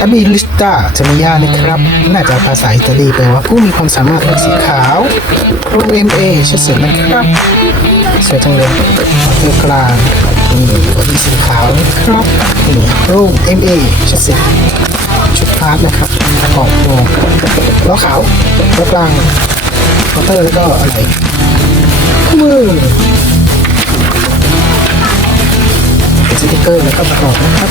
อบิลิสตาเทมิยานะครับ น่าจะภาษาอิตาลีแปลว่าผู้มีความสามารถสีขาวรูปเอ็มเอชัดเสร็จนะครับสวยจังเลยเตอร์กลางนี่บอดี้สีขาวนะครับนี่รูปเอ็มเอชัดเสร็จชุดพาร์ทนะครับขอบวงล้อขาวล้อกลางมอเตอร์แล้วก็อะไรมือสติกเกอร์แล้วก็ประกอบนะครับ